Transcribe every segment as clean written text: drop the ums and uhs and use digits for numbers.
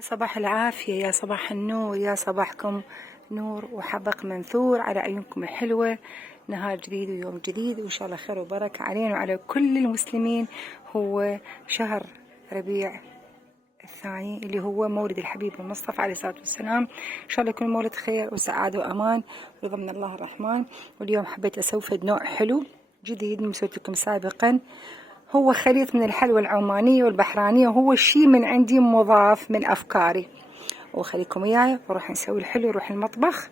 يا صباح العافية، يا صباح النور، يا صباحكم نور وحبق منثور على عيونكم الحلوة. نهار جديد ويوم جديد وإن شاء الله خير وبركة علينا وعلى كل المسلمين. هو شهر ربيع الثاني اللي هو مولد الحبيب المصطفى عليه الصلاة والسلام. إن شاء الله يكون مولد خير وسعادة وأمان ورضا من الله الرحمن. واليوم حبيت أسوي نوع حلو جديد مسويت لكم سابقا، هو خليط من الحلوى العمانية والبحرانية، وهو شيء من عندي مضاف من أفكاري. وخليكم وياي وروح نسوي الحلو، نروح المطبخ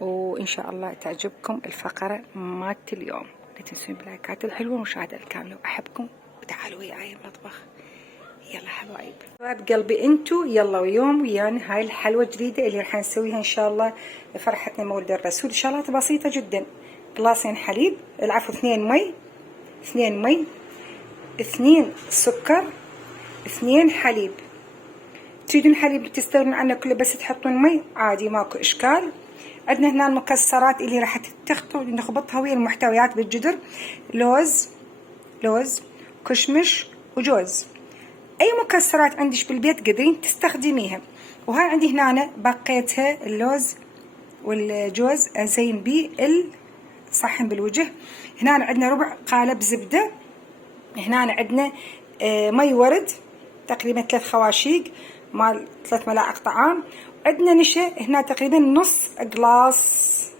وإن شاء الله تعجبكم الفقرة مالت اليوم. لا تنسون بلايكات الحلوة ومشاهدة الكاملة، وأحبكم وتعالوا وياي المطبخ. يلا حبايب قلبي انتو، يلا ويوم ويانا هاي الحلوة الجديدة اللي راح نسويها إن شاء الله لفرحتنا مولد الرسول. شغلات بسيطة جدا، قلاصين حليب، العفو 2 مي، 2 سكر، 2 حليب. تريدون حليب تستغنون عنه كله بس تحطون مي عادي ماكو اشكال. عندنا هنا المكسرات اللي راح نخبطها ويا المحتويات بالجدر، لوز كشمش وجوز. اي مكسرات عندك بالبيت قدرين تستخدميها. وهاي عندي هنا بقيتها اللوز والجوز ازين بيه الصحن بالوجه. هنا عندنا ربع قالب زبده، هنا عندنا مي ورد تقريبا 3 خواشيق مال 3 ملاعق طعام. عندنا نشا هنا تقريبا نص قلاص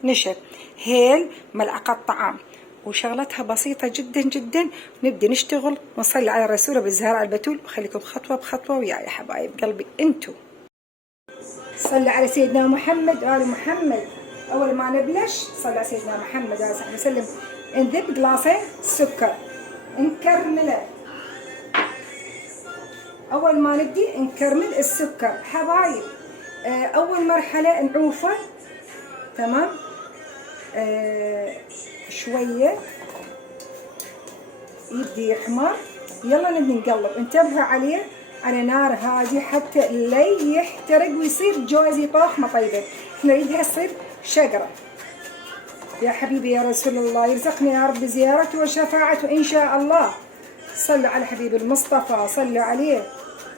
نشا، هيل ملعقة طعام. وشغلتها بسيطة جدا جدا. نبدأ نشتغل ونصلي على الرسول بالزهراء البتول. وخليكم خطوة بخطوة وياي يا حبايب قلبي انتو. صلي على سيدنا محمد وآل محمد. أول ما نبلش صلي على سيدنا محمد وآله وصحبه وسلم. نذب قلاصين سكر نكرمله. أول ما نبدي نكرمل السكر حبايب. أول مرحلة نعوفه تمام. شوية يبدي يحمر، يلا نبدي نقلب. انتبهوا عليه على نار هادي حتى لا يحترق ويصير جوز يطوح مطيبه. نريدها تصير شقرة. يا حبيبي يا رسول الله يرزقني يا رب زيارته وشفاعته إن شاء الله. صلوا على حبيب المصطفى، صلوا عليه.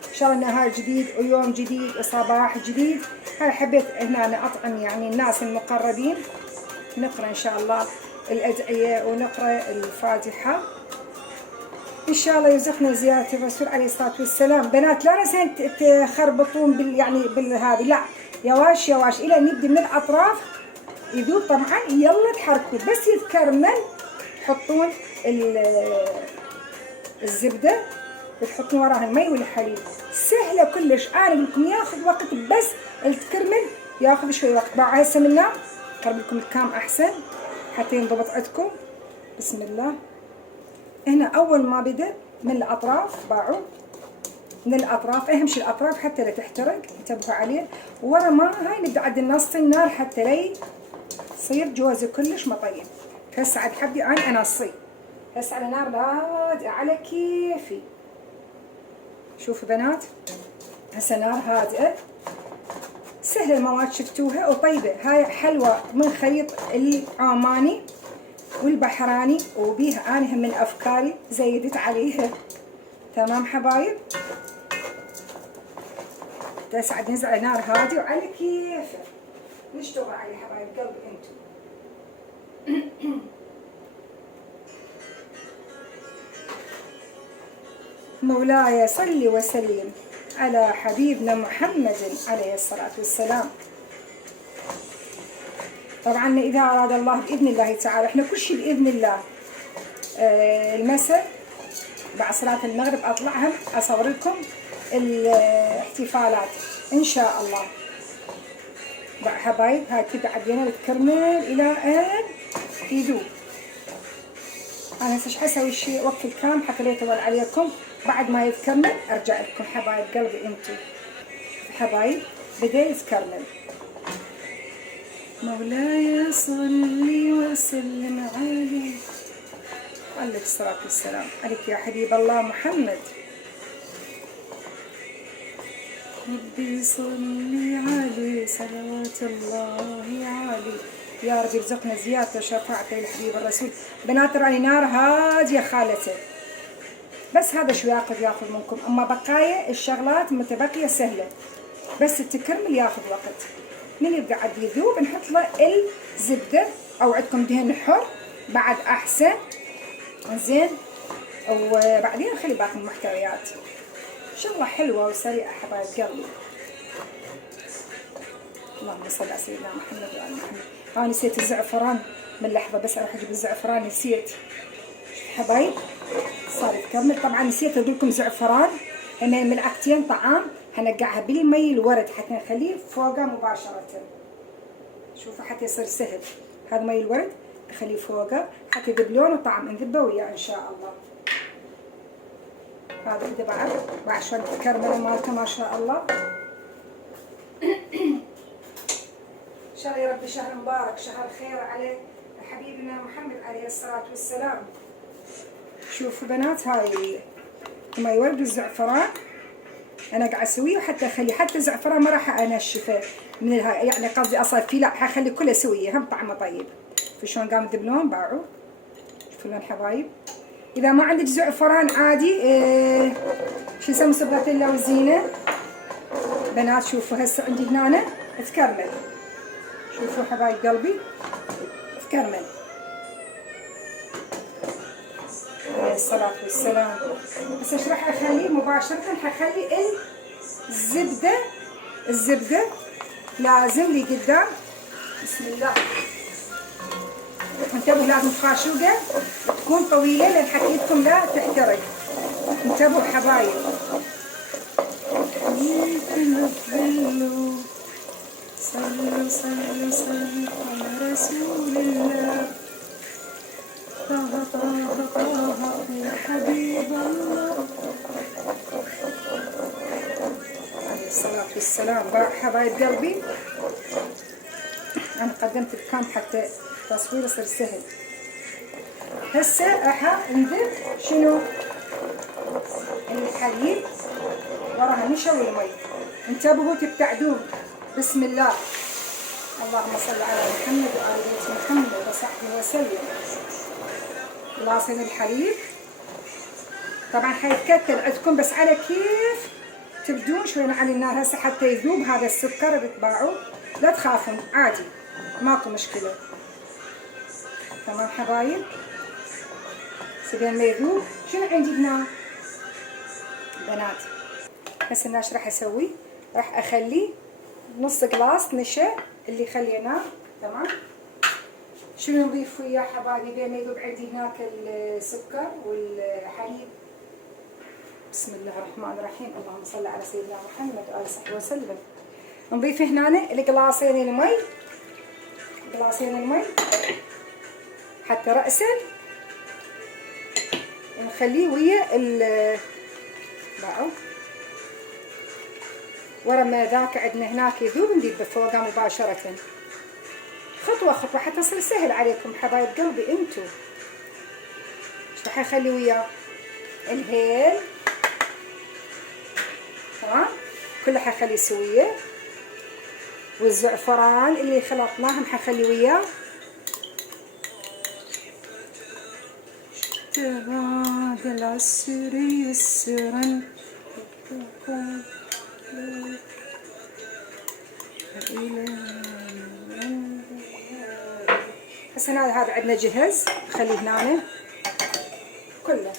إن شاء الله نهار جديد ويوم جديد وصباح جديد. هاي حبيت هنا أنا أطعم يعني الناس المقربين. نقرأ إن شاء الله الأدعية ونقرأ الفاتحة. إن شاء الله يرزقنا زيارة الرسول عليه الصلاة والسلام. بنات لا نسين تخربطون يعني بالهذه، لا يواش يواش إلى نبدي من الأطراف يذوب طبعا. يلا تحركوا بس يتكرمل. تحطون الزبدة وتحطون وراها المي والحليب. سهلة كلش. أنا أقول لكم ياخذ وقت بس التكرمل ياخذ شوي وقت. باعوا هسه من النار كرم لكم الكام أحسن حتى ينضبط عندكم. بسم الله. هنا أول ما بدأ من الأطراف، باعوا من الأطراف، أهم شيء الأطراف حتى لا تحترق. انتبهوا عليه. ورا ما هاي نبدأ عند نص النار حتى لا يصير جوزي كلش مطيب. هسه عاد حبي أنا أنصي هسه على نار هادئة على كيفي. شوفوا بنات هسه نار هادئة. سهلة المواد شفتوها وطيبة. هاي حلوة من خليط العماني والبحراني وبيها أنا هم من أفكاري زيدت عليها. تمام حبايب. تسعد ننزل على نار هادي وعلى كيفه نشتغل عليه حبايب قلبي انتو. مولاي صل وسلم على حبيبنا محمد عليه الصلاة والسلام. طبعا إذا أراد الله بإذن الله تعالى إحنا كل شيء بإذن الله. المساء بعد صلاة المغرب أطلعهم أصور لكم الاحتفالات إن شاء الله. بقى حبايب هاي تبدأ عدينا تكرمل إلى أن يذوب. أنا هسه حسوي شيء وقت الكام حتى لا يطول عليكم. بعد ما يتكرمل أرجع لكم حبايب قلبي انتو. حبايب بدأ يتكرمل. مولاي صلي وسلم عليك الصلاة والسلام عليك يا حبيب الله محمد. ربي صلي عليه صلوات الله عليه. يا رب يرزقنا زيارته وشفاعته للحبيب الرسول. بنات راني نار هادية خالته بس هذا شو ياخذ منكم. اما بقايا الشغلات متبقية سهلة. بس التكرمل ياخذ وقت. من يقعد يذوب نحط له الزبده او عندكم دهن حر بعد احسن. زين، وبعدين نخلي باقي المحتويات. شغله حلوه وسريعه حبايب قلبي. اللهم صل على سيدنا محمد وعلى محمد. نسيت الزعفران من لحظه، بس اروح اجيب الزعفران نسيت حبايب. صار يتكمل. طبعا نسيت اقول لكم زعفران هنا ملعقتين طعام هنقعها بالمي الورد حتى نخليه فوقه مباشره. شوفوا حتى يصير سهل. هذا مي الورد نخليه فوقه حتى يذب لونه وطعم نذبه وياه ان شاء الله. هذا كذا بعد شلون الكرمله مالته ما شاء الله. ان شاء الله يا رب شهر مبارك، شهر خير على حبيبنا محمد عليه الصلاه والسلام. شوفوا بنات، هاي مي ورد والزعفران انا قاعد اسويه، وحتى اخلي حتى الزعفران ما راح انشفه من الهاي، يعني قصدي اصفيه، لا حخلي كله سويه هم طعمه طيب. في شلون قام يذبلون باعوا. شوفوا لون حبايب. اذا ما عندك زعفران عادي شو يسمى صبغه اللوزينه بنات. شوفوا هسه عندي هنا تكرمل. شوفوا حبايب قلبي تكرمل. عليه الصلاة والسلام. بس ايش راح اخليه مباشرة؟ حخلي الزبدة لازم لي قدام. بسم الله. انتبهوا لازم خاشوقة تكون طويلة لان حكيتكم لا تحترق. انتبهوا حبايب. صلوا صلوا صلوا على رسول الله. طه طه طه يا حبيب الله عليه الصلاة والسلام. حبايب قلبي أنا قدمت الكام حتى التصوير يصير سهل. هسه راح انذب شنو؟ الحليب وراها نشا والمي. انتبهوا تبتعدون. بسم الله. اللهم صل على محمد وآل بيت محمد وصحبه وسلم. لاصين الحليب طبعا حيتكتل عندكم، بس على كيف تبدون شوي على النار هسه حتى يذوب هذا السكر بتباعوا. لا تخافون عادي ماكو مشكله. تمام حبايب. سبين ما يذوب شنو عندي هنا بنات؟ هسه ايش راح اسوي؟ راح اخلي نص قلاص نشا اللي خليناه. تمام. شنو نضيف وياه حبايبي بين يذوب عندي هناك السكر والحليب؟ بسم الله الرحمن الرحيم. اللهم صل على سيدنا محمد وآله وصحبه وسلم. نضيف هنا القلاصين المي حتى رأسا نخليه ويا باعوا. ورا ما ذاك عندنا هناك يذوب نذيب فوقه مباشرة. خطوة خطوة حتى يصير سهل عليكم حبايب قلبي انتو. ايش راح اخلي وياه؟ الهيل. تمام. كله حخليه سويه. والزعفران اللي خلطناهم حخلي وياه. بعد العسر يسرا. هسه هذا عندنا جهز. خليه هنا كله.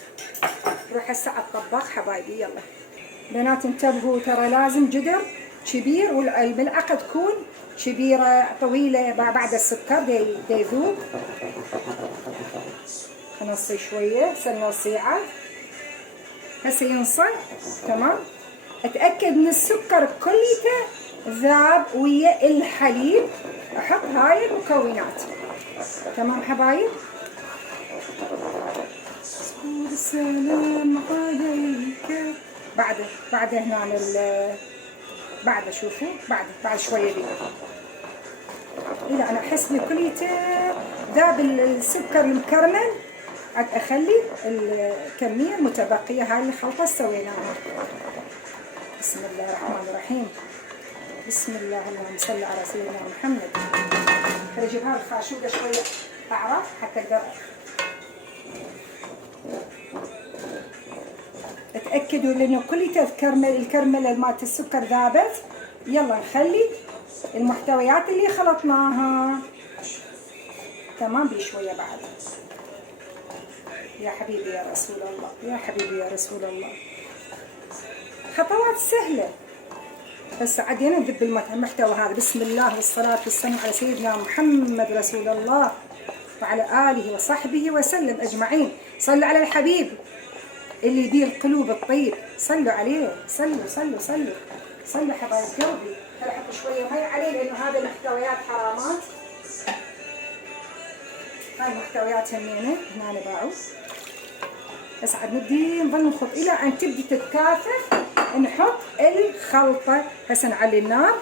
نروح هسه على الطباخ حبايبي. يلا بنات انتبهوا، ترى لازم جدر كبير والملعقه تكون كبيره طويله بعد السكر دي يذوب. نصي شويه هسه نصيعه. هسه ينصي. تمام. اتاكد من السكر كليته ذاب ويا الحليب. احط هاي المكونات. تمام حبايب. السلام عليك. بعد هنا بعد شوفوا بعد شويه دي. اذا انا احس لي كليته ذاب السكر المكرمل عاد اخلي الكميه المتبقيه هاي الخلطه سويناها. بسم الله الرحمن الرحيم. بسم الله. اللهم صل على سيدنا محمد. خلي اجيب هاي الخاشوقه شويه اعرف حتى اقدر اتاكدوا لانه كليته الكرمله مالت السكر ذابت. يلا نخلي المحتويات اللي خلطناها تمام بشوية بعد. يا حبيبي يا رسول الله، يا حبيبي يا رسول الله. خطوات سهلة، بس عدينا نذب المحتوى هذا. بسم الله والصلاة والسلام على سيدنا محمد رسول الله وعلى آله وصحبه وسلم أجمعين. صلوا على الحبيب اللي يبيه القلوب الطيب، صلوا عليه، صلوا صلوا صلوا صلوا حبايب قلبي. هلا حطوا شوية مي عليه لأنه هذا محتويات حرامات. هاي محتويات همينة هنا باعوا. بس عاد نبدي نظل نخلط إلى أن تبدي تتكاثف. نحط الخلطة. هسه نعلي النار.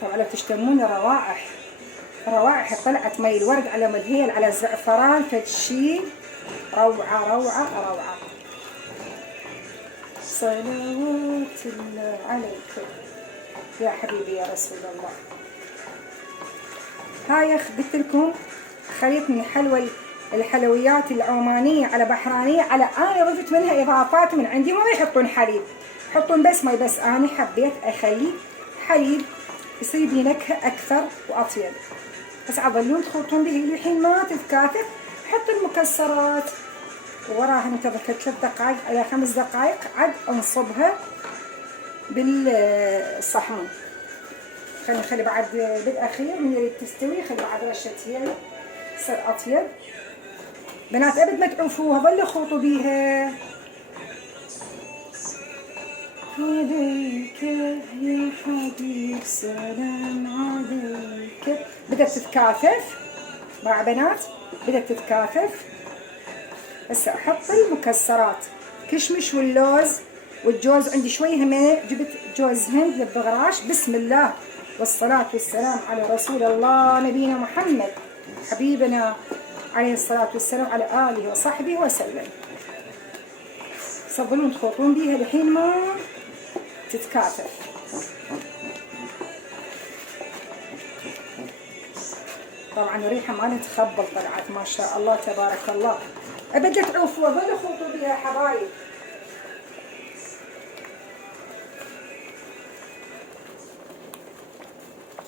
طبعا لو تشتمون روائح، روائح طلعت مي الورد على ملهيل على الزعفران، فشي روعة روعة روعة. صلوات الله عليك يا حبيبي يا رسول الله. هاي قلت لكم خليط من الحلويات العمانية على بحرانية، على أنا ضفت منها إضافات من عندي. ما يحطون حليب، يحطون بس مي، بس أنا حبيت أخلي حليب يصير لي نكهة أكثر وأطيب. بس عظلون تخلطون به الحين ما تتكاثف. حط المكسرات وراها ننتظر 3 دقائق إلى 5 دقائق عد انصبها بالصحن. خلي بعد بالأخير من يريد تستوي خلي بعد رشة هيل تصير أطيب. بنات أبد ما تعوفوها، ظلوا خلطوا بيها. عليك يا حبيب سلام عليك. بدأت تتكاثف مع بنات، بدأت تتكاثف. بس أحط المكسرات، كشمش واللوز والجوز. عندي شوية همينة، جبت جوز هند للبغراش. بسم الله والصلاة والسلام على رسول الله نبينا محمد حبيبنا عليه الصلاة والسلام على آله وصحبه وسلم. صبرون تخلطون بيها لحين ما تتكاثف. طبعا الريحة مالها تخبل طلعت ما شاء الله تبارك الله. أبدا تعوفوا، ظلوا خلطوا بيها حبايب.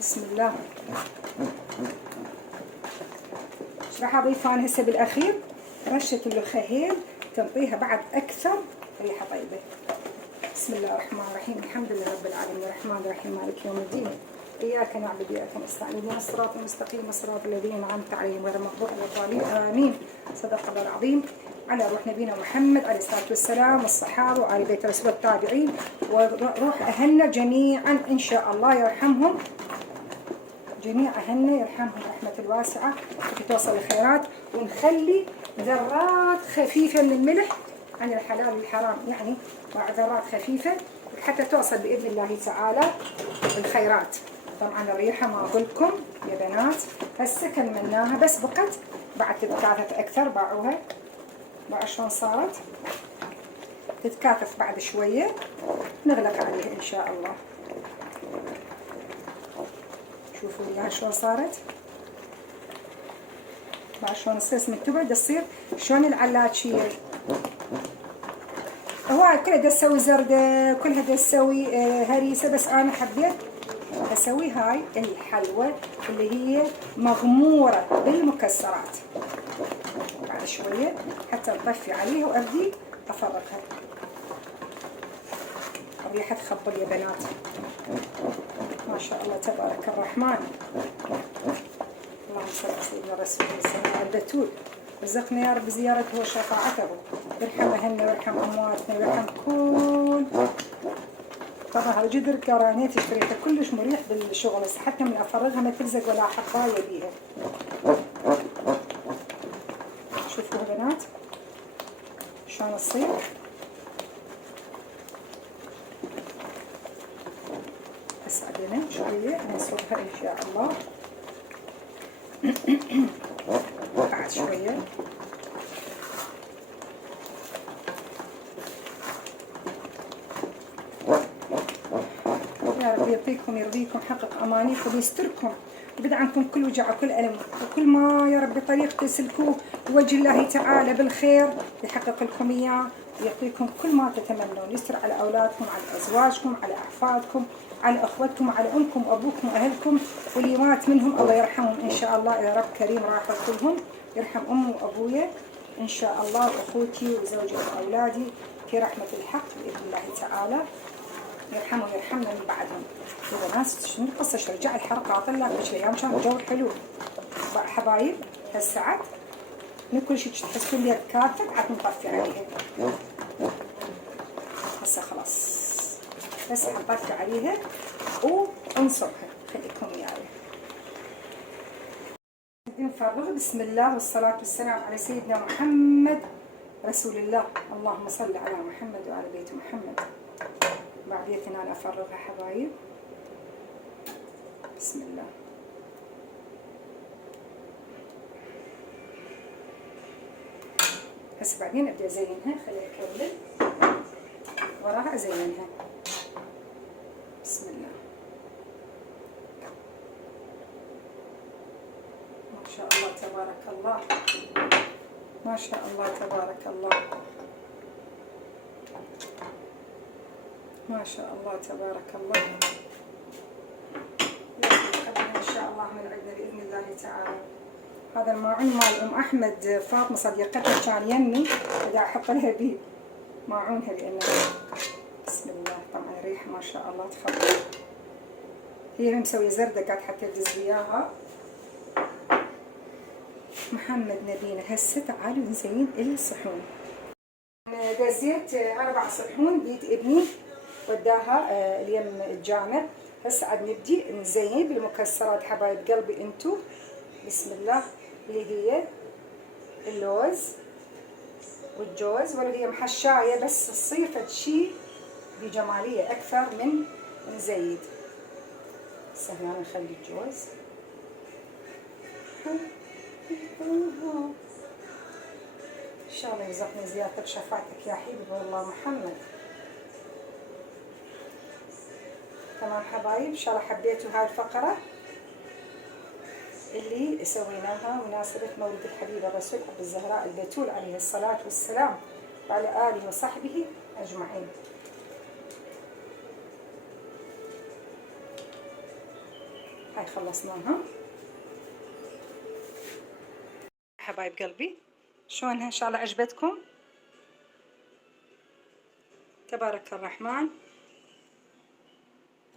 بسم الله. ايش راح اضيف انا هسه بالاخير؟ رشه الخهيل تنطيها بعد اكثر ريحه طيبه. بسم الله الرحمن الرحيم. الحمد لله رب العالمين الرحمن الرحيم مالك يوم الدين. اياك نعبد واياك نستعين اهدنا الصراط المستقيم صراط الذين انعمت عليهم غير المغضوب عليهم ولا الضالين امين. صدق الله العظيم. على روح نبينا محمد عليه الصلاه والسلام والصحابه وآل بيت رسول التابعين وروح اهلنا جميعا ان شاء الله يرحمهم. جميع أهلنا يرحمهم رحمة الواسعة وتوصل الخيرات. ونخلي ذرات خفيفة من الملح عن الحلال والحرام، يعني مع ذرات خفيفة حتى توصل بإذن الله تعالى الخيرات. طبعا الريحة ما أقولكم يا بنات. هسه كملناها بس بقت بعد تتكاثف أكثر. باعوها باعوا شلون صارت تتكاثف. بعد شوية نغلق عليها إن شاء الله. شوفوا لي شلون صارت. بعد شلون تصير من تبعد تصير شلون العلاتشية. هو كلها دا تسوي زردة، كلها دا تسوي هريسة، بس أنا حبيت أسوي هاي الحلوة اللي هي مغمورة بالمكسرات. بعد شوية حتى نطفي عليها وأبدي أفرغها. الريحة تخبل يا بنات ما شاء الله تبارك الرحمن. اللهم صل على سيدنا رسول الله البتول. رزقنا يا رب زيارته وشفاعته. يرحم أهلنا ويرحم أمواتنا ويرحم كل. طبعا هالجدر كرانيت اشتريته كلش مريح بالشغل، بس حتى من أفرغها ما تلزق ولا حباية بيها. شوفوا بنات شلون تصير. بس بعدين شوية نصبها إن شاء الله. بعد شوية يا رب يعطيكم يرضيكم يحقق أمانيكم ويستركم يبعد عنكم كل وجع وكل ألم وكل ما يا رب بطريق تسلكوه لوجه الله تعالى بالخير يحقق لكم إياه يعطيكم كل ما تتمنون، يستر على أولادكم، على أزواجكم، على أحفادكم، على أخوتكم، على أمكم وأبوكم وأهلكم، واللي مات منهم الله يرحمهم إن شاء الله. يا رب كريم راحوا كلهم، يرحم أمي وأبويا إن شاء الله، وأخوتي وزوجي وأولادي في رحمة الحق بإذن الله تعالى. يرحمه ويرحمنا من بعدهم. إذا ناس شنو القصة؟ رجع الحرق عطلنا كل شيء، أيام كان الجو حلو حبايب. هالساعات من كل شيء تحسون بها كاتب عاد نطفي عليها. هسه خلاص بس حنطفي عليها ونصبها. خليكم وياي نفرغ. بسم الله والصلاة والسلام على سيدنا محمد رسول الله. اللهم صل على محمد وعلى بيت محمد. بعديتنا أنا أفرغها حبايب. بسم الله. هسه بعدين أبدأ أزينها. خليها أكمل وراها أزينها. بسم الله. ما شاء الله تبارك الله، ما شاء الله تبارك الله، ما شاء الله تبارك الله. إن شاء الله من عندنا بإذن الله تعالى. هذا الماعون مال أم أحمد فاطمة صديقتها كان يمي، بدي أحط لها بيه ماعونها لأنها بسم الله. طبعا الريحة ما شاء الله تفضل. هي مسوية زردقات حتى تدز إياها. محمد نبينا. هسه تعالوا نزين الصحون. دزيت 4 صحون بيت ابني وداها اليم الجامع. هسه عاد نبدي نزين بالمكسرات حبايب قلبي انتو. بسم الله. اللي هي اللوز والجوز، ولا هي محشاية بس تصير فد شي بجمالية أكثر من نزيد. هسه هنا نخلي الجوز. إن شاء الله يرزقني زيادة شفاعتك يا حبيبي والله محمد. تمام حبايب، إن شاء الله حبيتوا هاي الفقرة اللي سويناها مناسبة مولد الحبيب الرسول أبو الزهراء البتول عليه الصلاة والسلام وعلى آله وصحبه أجمعين. هاي خلصناها حبايب قلبي. شلونها؟ إن شاء الله عجبتكم. تبارك الرحمن.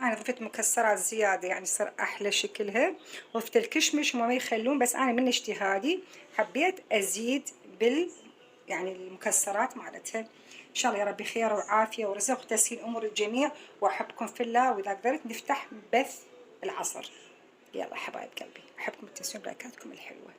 أنا ضفت مكسرات زيادة يعني صار أحلى شكلها، ضفت الكشمش وما يخلون، بس أنا من اجتهادي حبيت أزيد يعني المكسرات مالتها. إن شاء الله يا ربي خير وعافية ورزق وتسهيل أمور الجميع، وأحبكم في الله. وإذا قدرت نفتح بث العصر. يلا حبايب قلبي، أحبكم التسويق لايكاتكم الحلوة.